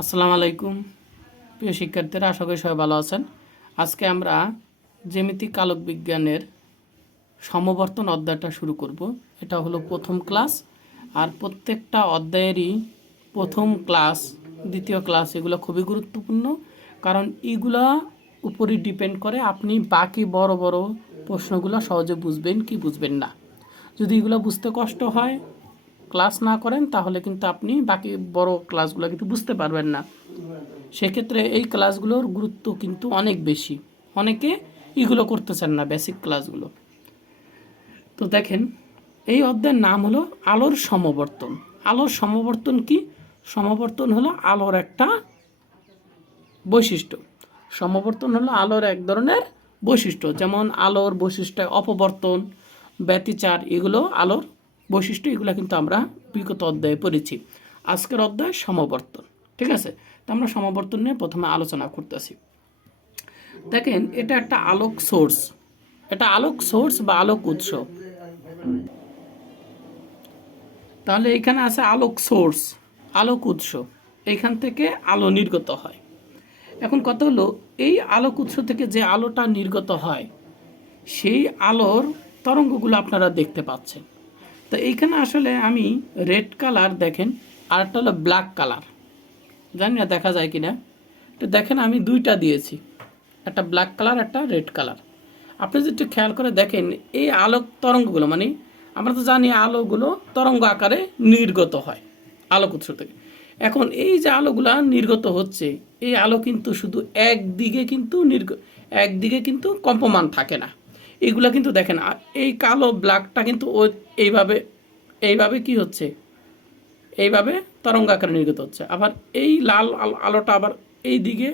আসসালামু আলাইকুম। প্রিয় শিক্ষার্থীরা, আশা করি সবাই ভালো আছেন। আজকে আমরা জ্যামিতিক আলোক বিজ্ঞানের সমবর্তন অধ্যায়টা শুরু করব। এটা হলো প্রথম ক্লাস, আর প্রত্যেকটা অধ্যায়েরই প্রথম ক্লাস, দ্বিতীয় ক্লাস এগুলো খুবই গুরুত্বপূর্ণ, কারণ এগুলা উপরই ডিপেন্ড করে। আপনি বাকি বড় বড় প্রশ্নগুলো সহজে বুঝবেন কি বুঝবেন না। যদি এগুলো বুঝতে কষ্ট হয় ক্লাস না করেন, তাহলে কিন্তু আপনি বাকি বড় ক্লাসগুলো কিন্তু বুঝতে পারবেন না। সেক্ষেত্রে এই ক্লাসগুলোর গুরুত্ব কিন্তু অনেক বেশি। অনেকে এগুলো করতেছেন না বেসিক ক্লাসগুলো তো দেখেন, এই অধ্যায়ের নাম হলো আলোর সমবর্তন। আলোর সমবর্তন কি? সমবর্তন হলো আলোর একটা বৈশিষ্ট্য। সমবর্তন হলো আলোর এক ধরনের বৈশিষ্ট্য। যেমন আলোর বৈশিষ্ট্য অপবর্তন, ব্যতিচার, এগুলো আলোর বৈশিষ্ট্য, এগুলো কিন্তু আমরা বিগত অধ্যায়ে পড়েছি। আজকের অধ্যায় সমবর্তন, ঠিক আছে? তো আমরা সমবর্তন নিয়ে প্রথমে আলোচনা করতেছি। দেখেন, এটা একটা আলোক সোর্স। এটা আলোক সোর্স বা আলোক উৎস। তাহলে এখানে আছে আলোক সোর্স, আলোক উৎস। এখান থেকে আলো নির্গত হয়। এখন কথা হলো, এই আলোক উৎস থেকে যে আলোটা নির্গত হয়, সেই আলোর তরঙ্গগুলো আপনারা দেখতে পাচ্ছেন। তো এইখানে আসলে আমি রেড কালার দেখেন আর একটা হলো ব্ল্যাক কালার জানি না দেখা যায় কি না তো দেখেন আমি দুইটা দিয়েছি, একটা ব্ল্যাক কালার একটা রেড কালার আপনি যদি একটু খেয়াল করে দেখেন, এই আলোক তরঙ্গগুলো মানে আমরা তো জানি আলোগুলো তরঙ্গ আকারে নির্গত হয়, আলোক উৎস থেকে। এখন এই যে আলোগুলা নির্গত হচ্ছে, এই আলো কিন্তু শুধু একদিকে কিন্তু নির্গ একদিকে কিন্তু কম্পমান থাকে না। এইগুলা কিন্তু দেখেন আ- এই কালো ব্ল্যাকটা কিন্তু ও এইভাবে এইভাবে কি হচ্ছে? এইভাবে তরঙ্গ আকারে নির্গত হচ্ছে। আবার এই লাল আল- আলোটা আবার এই দিকে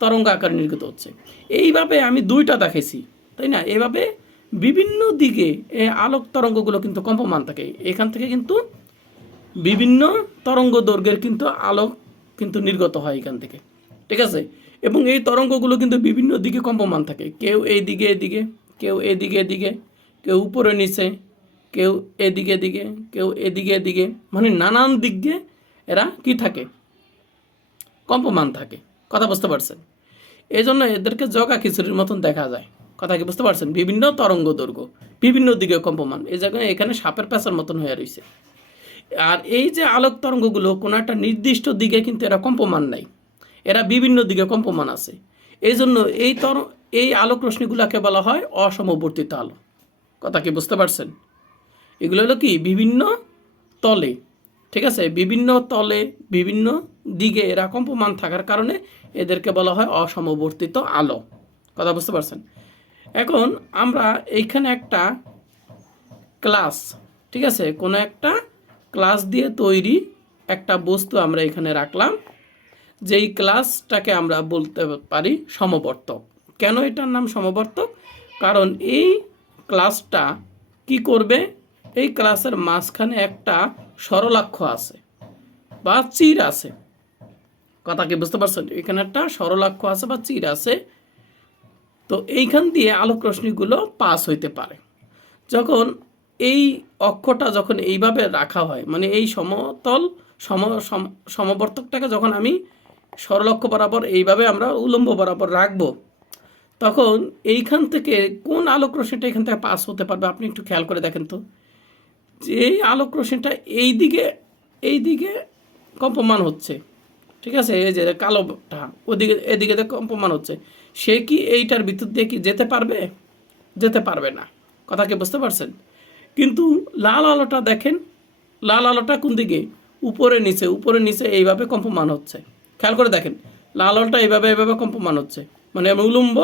তরঙ্গ আকারে নির্গত হচ্ছে। এইভাবে আমি দুইটা দেখেছি, তাই না? এইভাবে বিভিন্ন দিকে এই আলোক তরঙ্গগুলো কিন্তু কম্পমান থাকে। এখান থেকে কিন্তু বিভিন্ন তরঙ্গ দৈর্ঘ্যের কিন্তু আলোক কিন্তু নির্গত হয় এখান থেকে। ঠিক আছে? এবং এই তরঙ্গগুলো কিন্তু বিভিন্ন দিকে কম্পমান থাকে। কেউ এই দিকে এদিকে, কেউ এদিকে এদিকে, কেউ উপরে নিচে, কেউ এদিকে এদিকে, কেউ এদিকে এদিকে মানে নানান দিক দিয়ে এরা কি থাকে? কম্পমান থাকে। কথা বুঝতে পারছেন? এই জন্য এদেরকে জগা খিচুড়ির মতন দেখা যায়। কথা কি বুঝতে পারছেন? বিভিন্ন তরঙ্গ দৈর্ঘ্য, বিভিন্ন দিকে কম্পমান। এই জায়গায় এখানে সাপের প্যাঁচার মতন হয়ে রয়েছে আর এই যে আলোক তরঙ্গগুলো কোনো একটা নির্দিষ্ট দিকে কিন্তু এরা কম্পমান নাই। এরা বিভিন্ন দিকে কম্পমান আছে। এই জন্য এই তর, এই আলোক রশ্মিগুলোকে বলা হয় অসমবর্তিত আলো। কথা কি বুঝতে পারছেন? এগুলো হলো কি? বিভিন্ন তলে, ঠিক আছে? বিভিন্ন তলে, বিভিন্ন দিকে এরা কম্পমান থাকার কারণে এদেরকে বলা হয় অসমবর্তিত আলো। কথা বুঝতে পারছেন? এখন আমরা এইখানে একটা ক্লাস, ঠিক আছে? কোনো একটা ক্লাস দিয়ে তৈরি একটা বস্তু আমরা এখানে রাখলাম। যেই ক্লাসটাকে আমরা বলতে পারি সমবর্তক। কেন এটার নাম সমবর্তক? কারণ এই ক্লাসটা কি করবে? এই ক্লাসের মাঝখানে একটা সরলাক্ষ আছে বা চির আছে। কথা কি বুঝতে পারছেন? এখানে একটা সরলাক্ষ আছে বা চির আছে। তো এইখান দিয়ে আলোক রশ্মিগুলো পাস হইতে পারে। যখন এই অক্ষটা যখন এইভাবে রাখা হয় মানে এই সমতল সম, সম- সমবর্তকটাকে যখন আমি সরলক্ষ বরাবর এইভাবে আমরা উলম্ব বরাবর রাখব। তখন এইখান থেকে কোন আলোক রশ্মিটা এখান থেকে পাস হতে পারবে আপনি একটু খেয়াল করে দেখেন তো। যে এই আলোক রশ্মিটা এই দিকে এই দিকে কম্পমান হচ্ছে, ঠিক আছে? এই যে কালোটা, ওদিকে, এদিকে কম্পমান হচ্ছে। সে কি এইটার ভিতর দিয়ে কি যেতে পারবে? যেতে পারবে না। কথা কি বুঝতে পারছেন? কিন্তু লাল আলোটা দেখেন, লাল আলোটা কোন দিকে? উপরে, নিচে উপরে, নিচে এইভাবে কম্পমান হচ্ছে। খেয়াল করে দেখেন, লাল আলোটা এইভাবে এইভাবে কম্পমান হচ্ছে। মানে উলম্ব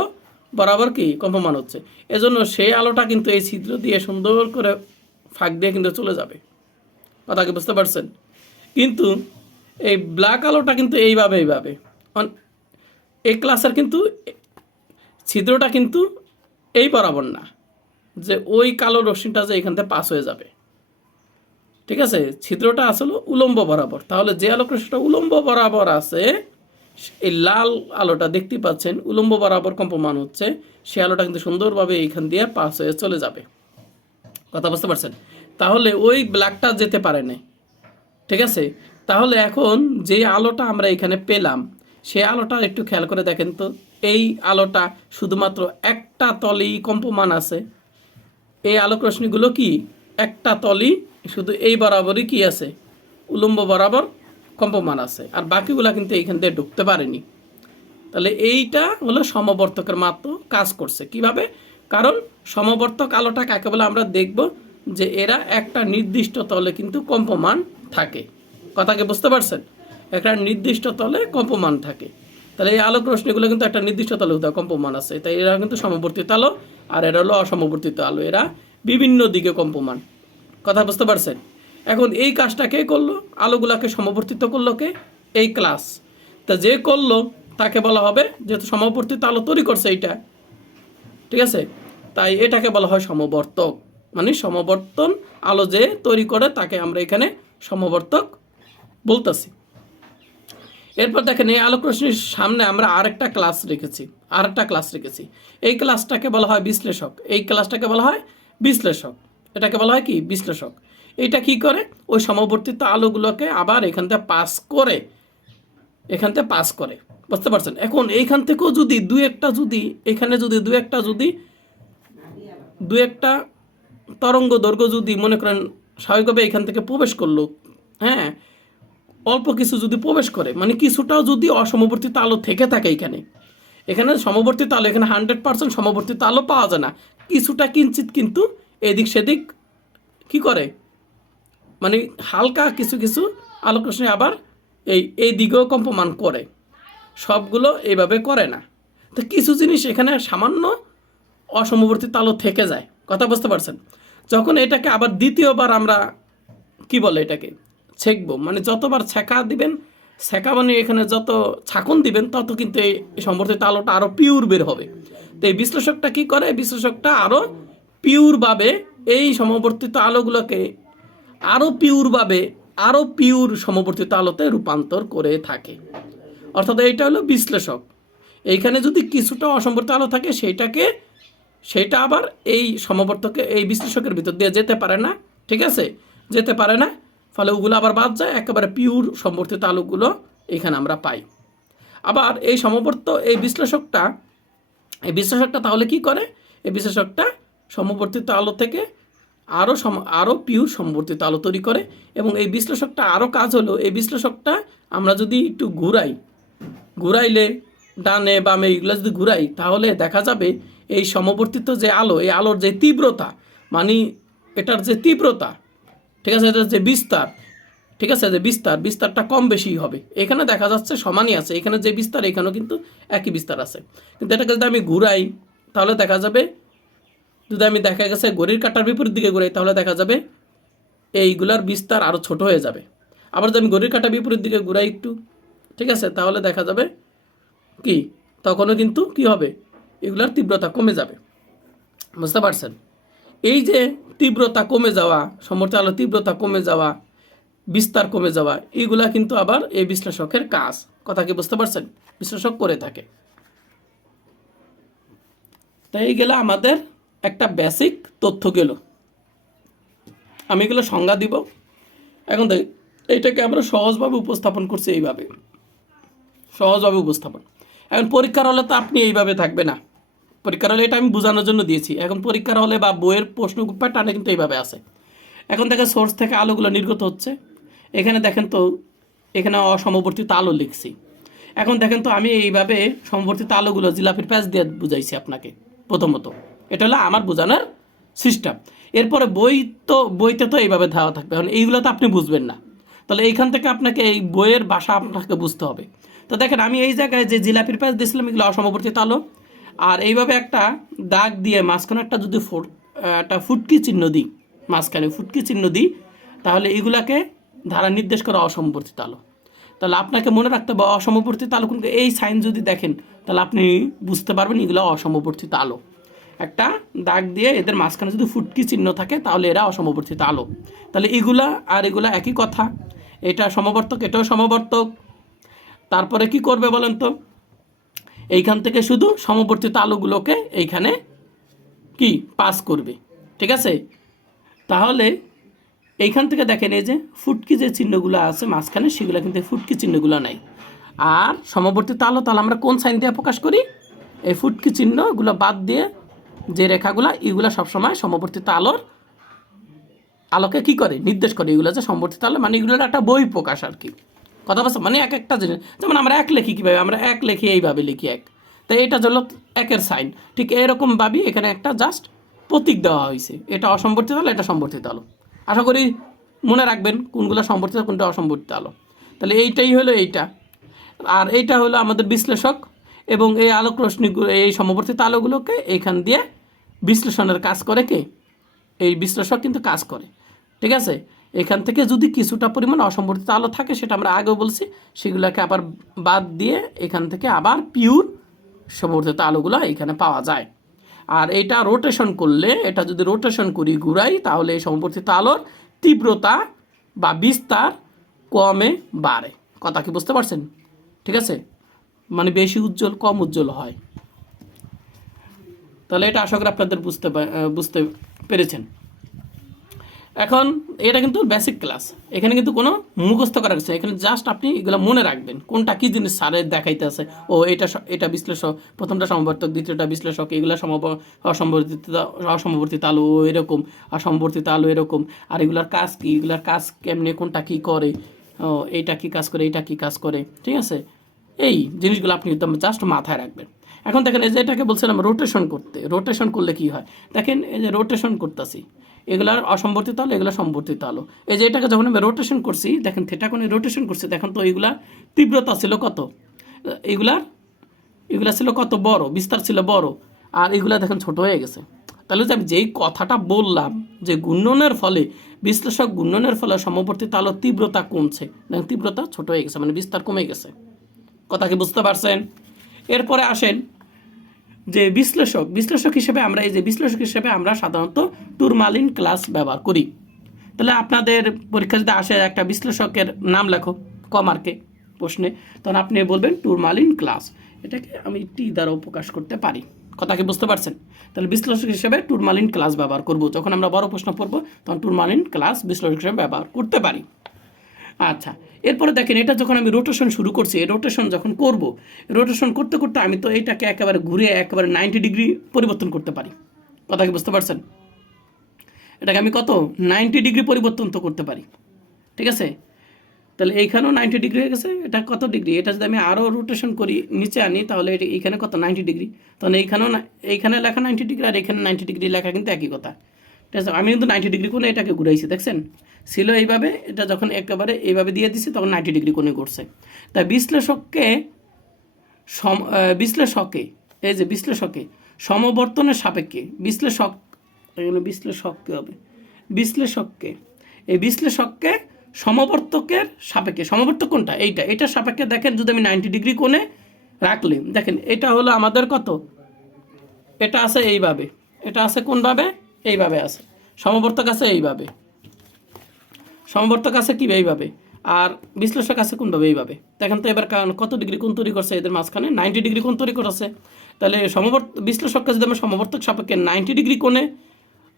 বরাবর কি কম্পমান হচ্ছে। এজন্য সেই আলোটা কিন্তু এই ছিদ্র দিয়ে সুন্দর করে ফাঁক দিয়ে কিন্তু চলে যাবে। কথা কি বুঝতে পারছেন? কিন্তু এই ব্ল্যাক আলোটা কিন্তু এইভাবে এইভাবে। এই ক্লাসের কিন্তু ছিদ্রটা কিন্তু এই বরাবর না। যে ওই কালো রশ্মিটা যে এখান থেকে পাস হয়ে যাবে। ঠিক আছে? ছিদ্রটা আসলে উলম্ব বরাবর। তাহলে যে আলোক রশ্মিটা উলম্ব বরাবর আছে, এই লাল আলোটা দেখতে পাচ্ছেন, উলম্ব বরাবর কম্পমান হচ্ছে সে আলোটা কিন্তু সুন্দরভাবে এইখান দিয়ে পাস হয়ে চলে যাবে। কথা বুঝতে পারছেন? তাহলে ওই ব্ল্যাকটা যেতে পারে না। ঠিক আছে? তাহলে এখন যে আলোটা আমরা এখানে পেলাম সে আলোটা একটু খেয়াল করে দেখেন তো, এই আলোটা শুধুমাত্র একটা তলেই কম্পমান আছে। এই আলোক রশ্মিগুলো কি? একটা তলই শুধু এই বরাবরই কি আছে? উলম্ব বরাবর কম্পমান আছে। আর বাকিগুলা কিন্তু এইখান দিয়ে ঢুকতে পারেনি। তাহলে এইটা হলো সমবর্তকের মাত্র কাজ করছে। কীভাবে? কারণ সমবর্তক আলোটা কাকে বলে আমরা দেখব যে এরা একটা নির্দিষ্ট তলে কিন্তু কম্পমান থাকে। কথাকে বুঝতে পারছেন? একটা নির্দিষ্ট তলে কম্পমান থাকে। তাহলে এই আলোক রশ্মিগুলো কিন্তু একটা নির্দিষ্ট তলে উদয় কম্পমান আছে। তাই এরা কিন্তু সমবর্তিত আলো আর এরা হলো অসমবর্তিত আলো। এরা বিভিন্ন দিকে কম্পমান। কথা বুঝতে পারছেন? এখন এই কাজটা কে করল? আলোগুলাকে সমবর্তিত করল কে? এই ক্লাস। তা যে করল, তাকে বলা হবে যেহেতু সমবর্তিত আলো তৈরি করছে এইটা। ঠিক আছে? তাই এটাকে বলা হয় সমবর্তক। মানে সমবর্তন আলো যে তৈরি করে, তাকে আমরা এখানে সমবর্তক বলতেছি। এরপর দেখেন, এই আলোক রশ্মির সামনে আমরা আরেকটা ক্লাস রেখেছি, আরেকটা ক্লাস রেখেছি। এই ক্লাসটাকে বলা হয় বিশ্লেষক। এই ক্লাসটাকে বলা হয় বিশ্লেষক। এটাকে বলা হয় কি? বিশ্লেষক। এটা কি করে? ওই সমবর্তিত আলোগুলোকে আবার এখান থেকে পাস করে, এখান থেকে পাস করে। বুঝতে পারছেন? এখন এইখান থেকেও যদি দু একটা যদি, এখানে যদি দু একটা যদি, দু একটা তরঙ্গ দৈর্ঘ্য যদি মনে করেন স্বাভাবিকভাবে এখান থেকে প্রবেশ করল হ্যাঁ অল্প কিছু যদি প্রবেশ করে মানে কিছুটাও যদি অসমবর্তিত আলো থেকে থাকে এখানে। এখানে সমবর্তিত আলো, এখানে হান্ড্রেড পার্সেন্ট সমবর্তিত আলো পাওয়া যায় না। কিছুটা কিঞ্চিত কিন্তু এদিক সেদিক কি করে? মানে হালকা কিছু কিছু আলোক রশ্মি আবার এই এই দিকেও কম্পমান করে। সবগুলো এইভাবে করে না। তো কিছু জিনিস এখানে সামান্য অসমবর্তিত আলো থেকে যায়। কথা বুঝতে পারছেন? যখন এটাকে আবার দ্বিতীয়বার আমরা কি বলে এটাকে? ছেঁকবো। মানে যতবার ছেঁকা দিবেন, ছেঁকা মানে এখানে যত ছাকন দিবেন, তত কিন্তু এই সম্বর্ধিত আলোটা আরও পিওর বের হবে। তো এই বিশ্লেষকটা কি করে? বিশ্লেষকটা আরও পিওরভাবে এই সমবর্তিত আলোগুলোকে আরও পিওরভাবে আরও পিওর সমবর্তিত আলোতে রূপান্তর করে থাকে। অর্থাৎ এইটা হলো বিশ্লেষক। এইখানে যদি কিছুটা অসম্পর্তিত আলো থাকে, সেইটাকে সেটা আবার এই সমবর্তকে, এই বিশ্লেষকের ভিতর দিয়ে যেতে পারে না, ঠিক আছে? যেতে পারে না, ফলে ওগুলো আবার বাদ যায়, একেবারে পিওর সম্বর্তিত আলোগুলো এখানে আমরা পাই। আবার এই সমবর্ত, এই বিশ্লেষকটা এই বিশ্লেষকটা তাহলে কি করে? এই বিশ্লেষকটা সমবর্তিত আলো থেকে আরও সম আরও পিওর সমবর্তিত আলো তৈরি করে এবং এই বিশ্লেষকটা আরও কাজ হলো, এই বিশ্লেষকটা আমরা যদি একটু ঘুরাই, ঘুরাইলে ডানে, বামে এগুলো যদি ঘুরাই, তাহলে দেখা যাবে এই সমবর্তিত যে আলো, এই আলোর যে তীব্রতা মানে এটার যে তীব্রতা, ঠিক আছে, এটার যে বিস্তার, ঠিক আছে, যে বিস্তার, বিস্তারটা কম বেশি হবে। এখানে দেখা যাচ্ছে সমানই আছে, এখানে যে বিস্তার, এখানেও কিন্তু একই বিস্তার আছে। কিন্তু এটাকে যদি আমি ঘুরাই, তাহলে দেখা যাবে যদি আমি দেখা গেছে ঘড়ির কাটার বিপরীত দিকে ঘুরাই, তাহলে দেখা যাবে এইগুলার বিস্তার আরও ছোট হয়ে যাবে। আবার যদি আমি ঘড়ির কাটার বিপরীত দিকে ঘুরাই একটু, ঠিক আছে? তাহলে দেখা যাবে কি? তখনও কিন্তু কি হবে? এগুলার তীব্রতা কমে যাবে। বুঝতে পারছেন? এই যে তীব্রতা কমে যাওয়া সমর্থ আলো তীব্রতা কমে যাওয়া, বিস্তার কমে যাওয়া এইগুলা কিন্তু আবার এই বিশ্লেষকের কাজ। কথা কি বুঝতে পারছেন? বিশ্লেষক করে থাকে। তাই গেলে আমাদের একটা বেসিক তথ্য গেল। আমি এগুলো সংজ্ঞা দিব। এখন দেখ, এইটাকে আমরা সহজভাবে উপস্থাপন করছি এইভাবে। সহজভাবে উপস্থাপন। এখন পরীক্ষার হলে তো আপনি এইভাবে থাকবে না। পরীক্ষার হলে এটা আমি বোঝানোর জন্য দিয়েছি। এখন পরীক্ষার হলে বা বইয়ের প্রশ্ন প্যাটার্নে কিন্তু এইভাবে আছে। এখন দেখেন সোর্স থেকে আলোগুলো নির্গত হচ্ছে। এখানে দেখেন তো, এখানে অসমবর্তিত আলো লিখছি। এখন দেখেন তো আমি এইভাবে সমবর্তিত আলোগুলো জিলাপির প্যাচ দিয়ে বুঝাইছি আপনাকে, প্রথমত। এটা হলো আমার বোঝানোর সিস্টেম। এরপরে বই তো, বইতে তো এইভাবে ধাওয়া থাকবে। কারণ এইগুলো তো আপনি বুঝবেন না। তাহলে এইখান থেকে আপনাকে এই বইয়ের ভাষা আপনাকে বুঝতে হবে। তো দেখেন, আমি এই জায়গায় যে জিলাপির প্যাচ দিয়েছিলাম, এগুলো অসমবর্তিত আলো। আর এইভাবে একটা দাগ দিয়ে মাঝখানে একটা যদি ফুট, একটা ফুটকি চিহ্ন দিই, মাঝখানে ফুটকি চিহ্ন দিই, তাহলে এগুলাকে ধারা নির্দেশ করা অসমবর্তিত আলো। তাহলে আপনাকে মনে রাখতে হবে, অসমবর্তিত আলো কিন্তু এই সাইন যদি দেখেন, তাহলে আপনি বুঝতে পারবেন এগুলো অসমবর্তিত আলো। একটা দাগ দিয়ে এদের মাঝখানে যদি ফুটকি চিহ্ন থাকে, তাহলে এরা অসমবর্তিত আলো। তাহলে এগুলা আর এগুলা একই কথা। এটা সমবর্তক, এটাও সমবর্তক। তারপরে কি করবে বলেন তো? এইখান থেকে শুধু সমবর্তিত আলোগুলোকে এইখানে কি? পাস করবে। ঠিক আছে? তাহলে এইখান থেকে দেখেন এই যে ফুটকি যে চিহ্নগুলো আছে মাঝখানে, সেগুলো কিন্তু ফুটকি চিহ্নগুলো নাই। আর সমবর্তী আলো, তাহলে আমরা কোন সাইন দিয়ে প্রকাশ করি? এই ফুটকি চিহ্নগুলো বাদ দিয়ে যে রেখাগুলো, এগুলো সবসময় সমবর্তিত আলোর আলোকে কি করে? নির্দেশ করে এগুলো যে সমবর্তিত আলো মানে এগুলোর একটা বই প্রকাশ আর কি। কথা বলছে? মানে এক একটা জিনিস, যেমন আমরা এক লিখি কীভাবে? আমরা এক লিখি, এইভাবে লিখি এক। তো এটা হলো একের সাইন। ঠিক এরকম ভাবেই এখানে একটা জাস্ট প্রতীক দেওয়া হয়েছে। এটা অসম্বর্তিত আলো, এটা সম্বর্তিত আলো। আশা করি মনে রাখবেন কোনগুলো সম্বর্তিত, কোনটা অসম্বর্তিত আলো। তাহলে এইটাই হলো এইটা। আর এইটা হলো আমাদের বিশ্লেষক এবং এই আলোক রশ্মিগুলো, এই সমবর্তিত আলোগুলোকে এখান দিয়ে বিশ্লেষণের কাজ করে কে? এই বিশ্লেষক কিন্তু কাজ করে। ঠিক আছে? এখান থেকে যদি কিছুটা পরিমাণ অসম্বর্তিত আলো থাকে, সেটা আমরা আগেও বলছি, সেগুলোকে আবার বাদ দিয়ে এখান থেকে আবার পিওর সমবর্তিত আলোগুলো এখানে পাওয়া যায়। আর এটা রোটেশন করলে, এটা যদি রোটেশন করি, ঘুরাই, তাহলে এই সমবর্তিত আলোর তীব্রতা বা বিস্তার কমে বাড়ে। কথা কি বুঝতে পারছেন? ঠিক আছে? মানে বেশি উজ্জ্বল, কম উজ্জ্বল হয়। তাহলে এটা আশা করি আপনাদের বুঝতে বুঝতে পেরেছেন। এখন এটা কিন্তু বেসিক ক্লাস এখানে কিন্তু কোনো মুখস্থ করার কিছু এখানে জাস্ট আপনি এগুলো মনে রাখবেন, কোনটা কি জিনিস স্যারের দেখাইতে আছে। ও, এটা এটা বিশ্লেষক, প্রথমটা সমবর্তক, দ্বিতীয়টা বিশ্লেষক, এগুলো সমব অসম্বর্তিত অসম্বর্তিত আলো এরকম অসম্বর্তিত আলো এরকম। আর এগুলার কাজ কি? এগুলার কাজ কেমনে, কোনটা কি করে? ও, এইটা কী কাজ করে, এইটা কী কাজ করে? ঠিক আছে? এই জিনিসগুলো আপনি জাস্ট মাথায় রাখবেন। এখন দেখেন এই যে এটাকে বলছিলাম রোটেশন করতে। রোটেশন করলে কি হয়? দেখেন এই যে রোটেশন করতেছি। এগুলার অসম্বর্তিত আলো, এগুলো সম্বর্তিত আলো। এই যে এটাকে যখন আমি রোটেশন করছি, দেখেন থেটা কোণে রোটেশন করছি, দেখেন তো এইগুলা তীব্রতা ছিল কত? এগুলার, এগুলা ছিল কত বড়? বিস্তার ছিল বড়। আর এগুলা দেখেন ছোট হয়ে গেছে। তাহলে যে আমি যেই কথাটা বললাম, যে গুণনের ফলে, বিশ্লেষক গুণনের ফলে সমবর্তিত আলোর তীব্রতা কমছে। দেখেন তীব্রতা ছোট হয়ে গেছে মানে বিস্তার কমে গেছে। কথা কি বুঝতে পারছেন? এরপরে আসেন যে বিশ্লেষক। বিশ্লেষক হিসেবে আমরা এই যে বিশ্লেষক হিসেবে আমরা সাধারণত টুরমালিন ক্লাস ব্যবহার করি। তাহলে আপনাদের পরীক্ষা যদি আসে একটা বিশ্লেষকের নাম লেখো, ক মার্কে প্রশ্নে, তখন আপনি বলবেন টুরমালিন ক্লাস। এটাকে আমি টি দ্বারাও প্রকাশ করতে পারি। কথা কি বুঝতে পারছেন? তাহলে বিশ্লেষক হিসেবে টুরমালিন ক্লাস ব্যবহার করব। যখন আমরা বড় প্রশ্ন পড়ব, তখন টুরমালিন ক্লাস বিশ্লেষক হিসেবে ব্যবহার করতে পারি। আচ্ছা এরপরে দেখেন এটা যখন আমি রোটেশন শুরু করছি রোটেশন যখন করব রোটেশন করতে করতে আমি তো এইটাকে একেবারে ঘুরে একেবারে নাইনটি ডিগ্রি পরিবর্তন করতে পারি। কথা কি বুঝতে পারছেন? এটাকে আমি কত? নাইনটি ডিগ্রি পরিবর্তন তো করতে পারি। ঠিক আছে? তাহলে এইখানেও নাইনটি ডিগ্রি হয়ে গেছে, এটা কত ডিগ্রি এটা যদি আমি আরও রোটেশন করি, নিচে আনি, তাহলে এটা এইখানে কত? নাইনটি ডিগ্রি তখন এইখানেও এইখানে লেখা নাইনটি ডিগ্রি আর এখানে নাইনটি ডিগ্রি লেখা কিন্তু একই কথা। ঠিক আছে? আমি কিন্তু নাইনটি ডিগ্রি কোণে এটাকে ঘুরাইছি, দেখছেন? ছিল এইভাবে, এটা যখন একেবারে এইভাবে দিয়ে দিছি, তখন নাইনটি ডিগ্রি কোণে করছে তাই বিশ্লেষককে সম বিশ্লেষকে, এই যে বিশ্লেষকে, সমবর্তনের সাপেক্ষে, বিশ্লেষক এগুলো বিশ্লেষককে হবে। বিশ্লেষককে, এই বিশ্লেষককে সমবর্তকের সাপেক্ষে, সমবর্তক কোনটা? এইটা এটার সাপেক্ষে দেখেন, যদি আমি নাইনটি ডিগ্রি কোণে রাখলে দেখেন, এটা হলো আমাদের কত? এটা আছে এইভাবে, এটা আছে কোনভাবে? এইভাবে আছে। সমবর্তক আছে এইভাবে। সমবর্তক আছে কি এইভাবে? আর বিশ্লেষক আছে কোনভাবে এইভাবে? দেখেন তো এবার কারণ কত ডিগ্রি কোন তৈরি করছে এদের মাঝখানে? নাইনটি ডিগ্রি কোন তৈরি করেছে। তাহলে সমবর্ত, বিশ্লেষককে যদি আমরা সমবর্তক সাপেক্ষে নাইনটি ডিগ্রি কোণে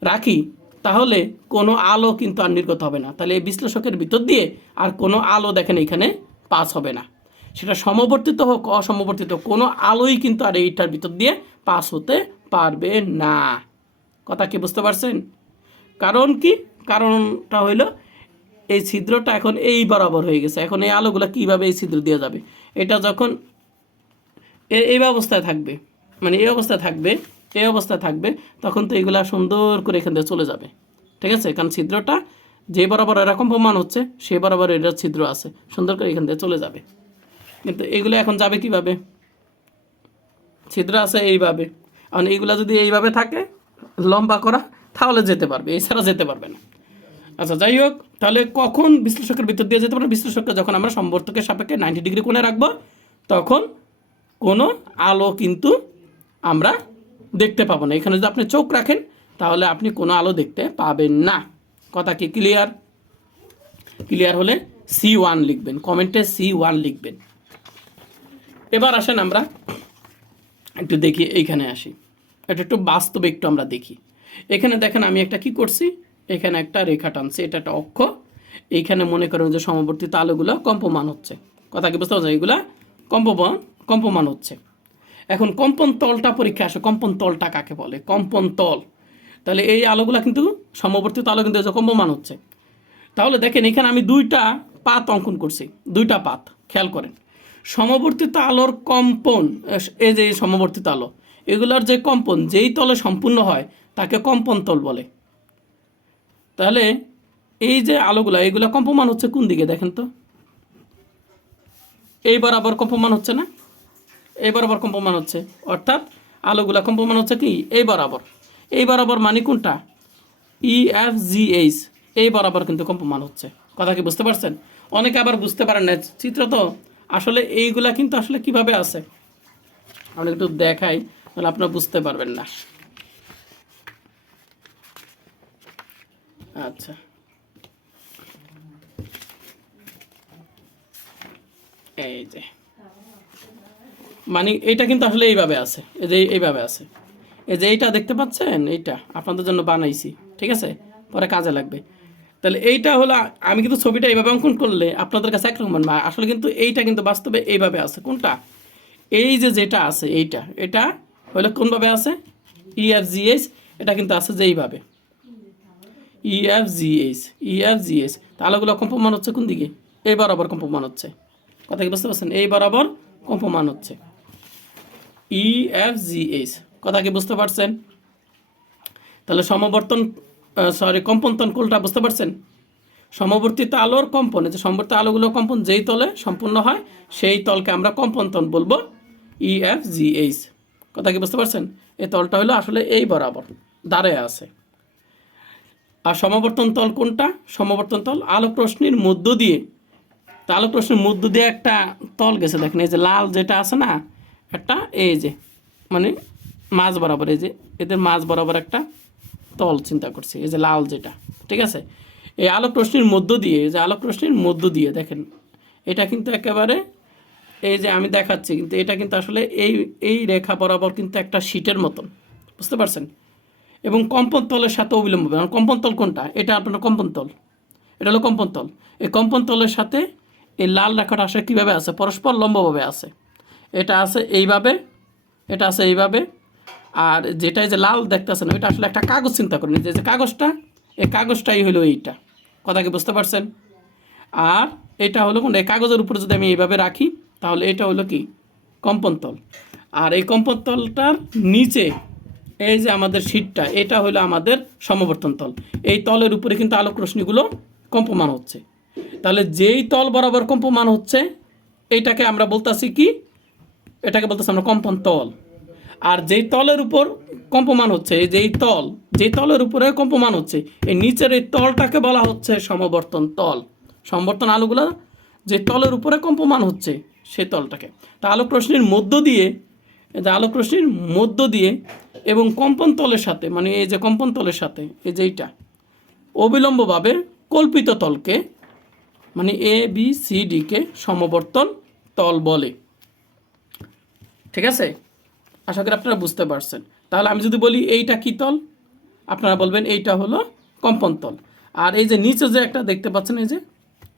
রাখি, তাহলে কোনো আলো কিন্তু আর নির্গত হবে না। তাহলে এই বিশ্লেষকের ভিতর দিয়ে আর কোনো আলো দেখেন এখানে পাস হবে না। সেটা সমবর্তিত হোক, অসমবর্তিত কোনো আলোই কিন্তু আর এইটার ভিতর দিয়ে পাস হতে পারবে না। কথা কি বুঝতে পারছেন? কারণ কি? কারণটা হইল, এই ছিদ্রটা এখন এই বরাবর হয়ে গেছে। এখন এই আলোগুলো কীভাবে এই ছিদ্র দেওয়া যাবে? এটা যখন এই অবস্থায় থাকবে মানে এই অবস্থায় থাকবে, এই অবস্থায় থাকবে, তখন তো এগুলা সুন্দর করে এখান থেকে চলে যাবে। ঠিক আছে? কারণ ছিদ্রটা যে বরাবর এরকম প্রমাণ হচ্ছে, সে বরাবর এটার ছিদ্র আছে। সুন্দর করে এখান থেকে চলে যাবে। কিন্তু এগুলো এখন যাবে কীভাবে? ছিদ্র আছে এইভাবে। কারণ এইগুলা যদি এইভাবে থাকে লম্বা করা, তাহলে যেতে পারবে, এছাড়া যেতে পারবে না। আচ্ছা যাই হোক, তাহলে কখন বিশ্লেষকের ভিতর দিয়ে যেতে পারে বিশ্লেষককে যখন আমরা সম্বর্তকের সাপেক্ষে নাইনটি ডিগ্রি কোণে রাখব, তখন কোনো আলো কিন্তু আমরা দেখতে পাবো না। এখানে যদি আপনি চোখ রাখেন, তাহলে আপনি কোনো আলো দেখতে পাবেন না। কথা কি ক্লিয়ার ক্লিয়ার হলে সি ওয়ান লিখবেন কমেন্টে সি ওয়ান লিখবেন। এবার আসেন আমরা একটু দেখি, এইখানে আসি। এটা একটু বাস্তবে একটু আমরা দেখি। এখানে দেখেন আমি একটা কি করছি? এখানে একটা রেখা টানছি, এটা একটা অক্ষ। এইখানে মনে করেন যে সমবর্তী আলোগুলো কম্পমান হচ্ছে। কথা কি বুঝতে পারছেন এগুলা? কম্পমান কম্পমান হচ্ছে। এখন কম্পন তলটা পরীক্ষা আসে, কম্পন তলটা কাকে বলে? কম্পন তল। তাহলে এই আলোগুলা কিন্তু, সমবর্তিত আলো কিন্তু কম্পমান হচ্ছে। তাহলে দেখেন এখানে আমি দুইটা পাত অঙ্কন করছি, দুইটা পাত, খেয়াল করেন। সমবর্তিত আলোর কম্পন এই যে সমবর্তিত আলো এগুলোর যে কম্পন, যেই তলে সম্পূর্ণ হয়, তাকে কম্পন তল বলে। তাহলে এই যে আলোগুলো, এগুলো কম্পমান হচ্ছে কোন দিকে দেখেন তো? এই বরাবর কম্পমান হচ্ছে না? এই বরাবর কম্পমান হচ্ছে, অর্থাৎ আলোগুলা কম্পমান হচ্ছে কি? এই বরাবর এই বরাবর মানে কোনটা? ই এফ জি এইচ এই বরাবর কিন্তু কম্পমান হচ্ছে। কথা কি বুঝতে পারছেন? অনেকে আবার বুঝতে পারেন না। চিত্র তো, আসলে এইগুলা কিন্তু আসলে কীভাবে আছে? আমরা একটু দেখাই। তাহলে আপনারা বুঝতে পারবেন না। আচ্ছা। এই যে। মানে এটা কিন্তু আসলে এইভাবে আছে। এই যে এইভাবে আছে। এই যে এইটা দেখতে পাচ্ছেন? এইটা। আপনাদের জন্য বানাইছি। ঠিক আছে? পরে কাজে লাগবে। তাহলে এইটা হলো, আমি কিন্তু ছবিটা এইভাবে অঙ্কন করলে আপনাদের কাছে একরকম আসলে কিন্তু এইটা কিন্তু বাস্তবে এইভাবে আছে। কোনটা? এই যে যেটা আছে, এইটা। এটা হলো কোনভাবে আছে? ই এফ জি এইচ এটা কিন্তু আছে যে এইভাবে E ইএফজিএস ইএফজিএস আলোগুলো কম্পমান হচ্ছে কোন দিকে? এই বরাবর কম্পমান হচ্ছে। কথা কি বুঝতে পারছেন? এই বরাবর কম্পমান হচ্ছে। ই এফ জি এইচ কথা কি বুঝতে পারছেন? তাহলে সমবর্তন সরি কম্পন্তন কোলটা বুঝতে পারছেন? সমবর্তিত আলোর কম্পন যে সমবর্তিত আলোগুলো কম্পন যেই তলে সম্পূর্ণ হয়, সেই তলকে আমরা কম্পন্তন বলব ই এফ জি ইএফজিএইচ কথা কি বুঝতে পারছেন? এই তলটা হলো আসলে এই বরাবর দাঁড়ায় আছে। আর সমবর্তন তল কোনটা? সমবর্তন তল আলোক রশ্মির মধ্য দিয়ে। তা আলোক রশ্মির মধ্য দিয়ে একটা তল গেছে, দেখেন, এই যে লাল যেটা আছে না, একটা, এই যে মানে মাছ বরাবর, এই যে, এদের মাছ বরাবর একটা তল চিন্তা করছি, এই যে লাল যেটা, ঠিক আছে? এই আলোক রশ্মির মধ্য দিয়ে, এই যে আলোক রশ্মির মধ্য দিয়ে, দেখেন, এটা কিন্তু একেবারে এই যে আমি দেখাচ্ছি, কিন্তু এটা কিন্তু আসলে এই এই রেখা বরাবর কিন্তু একটা শীটের মতন, বুঝতে পারছেন? এবং কম্পন তলের সাথে অবিলম্ব হবে। কারণ কম্পন তল কোনটা? এটা আপনার কম্পন তল। এটা হলো কম্পন তল। এই কম্পন তলের সাথে এই লাল রেখাটা আসলে কীভাবে আছে? পরস্পর লম্বভাবে আছে। এটা আছে এইভাবে, এটা আছে এইভাবে, আর যেটা যে লাল দেখতেছেন, ওইটা আসলে একটা কাগজ চিন্তা করেন। যে যে কাগজটা, এই কাগজটাই হলো এইটা। কথা কি বুঝতে পারছেন? আর এটা হলো কোন এই কাগজের উপরে যদি আমি এইভাবে রাখি তাহলে এটা হলো কি? কম্পন তল। আর এই কম্পন তলটার নিচে এই যে আমাদের শীটটা, এটা হলো আমাদের সমবর্তন তল। এই তলের উপরে কিন্তু আলোক রশ্মিগুলো কম্পমান হচ্ছে। তাহলে যেই তল বরাবর কম্পমান হচ্ছে এইটাকে আমরা বলতাছি কি? এটাকে বলতেছি আমরা কম্পন তল। আর যেই তলের উপর কম্পমান হচ্ছে, এই যেই তল, যেই তলের উপরে কম্পমান হচ্ছে, এই নিচের এই তলটাকে বলা হচ্ছে সমবর্তন তল। সমবর্তন আলোগুলো যে তলের উপরে কম্পমান হচ্ছে সেই তলটাকে। তা আলোক রশ্মির মধ্য দিয়ে যে আলোক রশ্মির মধ্য দিয়ে এবং কম্পন তলের সাথে মানে এই যে কম্পন তলের সাথে, এই যে এইটা, অবিলম্বভাবে কল্পিত তলকে মানে এ বি সি ডিকে সমবর্তন তল বলে। ঠিক আছে? আশা করি আপনারা বুঝতে পারছেন। তাহলে আমি যদি বলি এইটা কি তল? আপনারা বলবেন এইটা হলো কম্পন তল। আর এই যে নিচে যে একটা দেখতে পাচ্ছেন, এই যে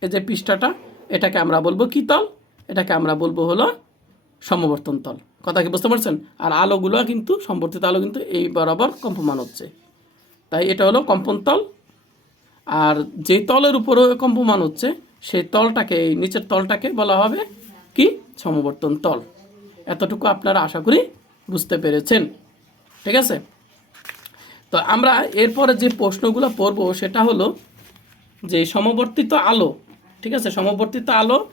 এই যে পৃষ্ঠাটা, এটাকে আমরা বলব কি তল? এটাকে আমরা বলব হলো সমবর্তন তল। কথা কি বুঝতে পারছেন? আর আলোগুলো কিন্তু, সম্বর্তিত আলো কিন্তু এই বরাবর কম্পমান হচ্ছে। তাই এটা হলো কম্পন তল। আর যে তলের উপরে কম্পমান হচ্ছে, সেই তলটাকে, এই নিচের তলটাকে বলা হবে কি? সমবর্তন তল। এতটুকু আপনারা আশা করি বুঝতে পেরেছেন। ঠিক আছে? তো আমরা এরপরে যে প্রশ্নগুলো পড়ব, সেটা হলো যে সমবর্তিত আলো, ঠিক আছে? সমবর্তিত আলো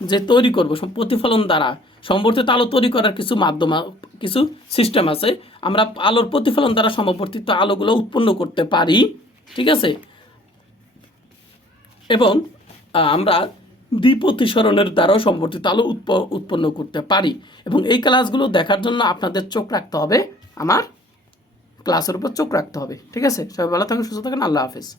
যে তৈরি করব প্রতিফলন দ্বারা। সমবর্তিত আলো তৈরি করার কিছু মাধ্যম কিছু সিস্টেম আছে। আমরা আলোর প্রতিফলন দ্বারা সমবর্তিত আলোগুলো উৎপন্ন করতে পারি, ঠিক আছে? এবং আমরা দ্বিপ্রতিসরণের দ্বারাও সম্পর্কিত আলো উৎপ- উৎপন্ন করতে পারি। এবং এই ক্লাসগুলো দেখার জন্য আপনাদের চোখ রাখতে হবে, আমার ক্লাসের উপর চোখ রাখতে হবে, ঠিক আছে? সবাই ভালো থাকুন, সুস্থ থাকুন, আল্লাহ হাফেজ।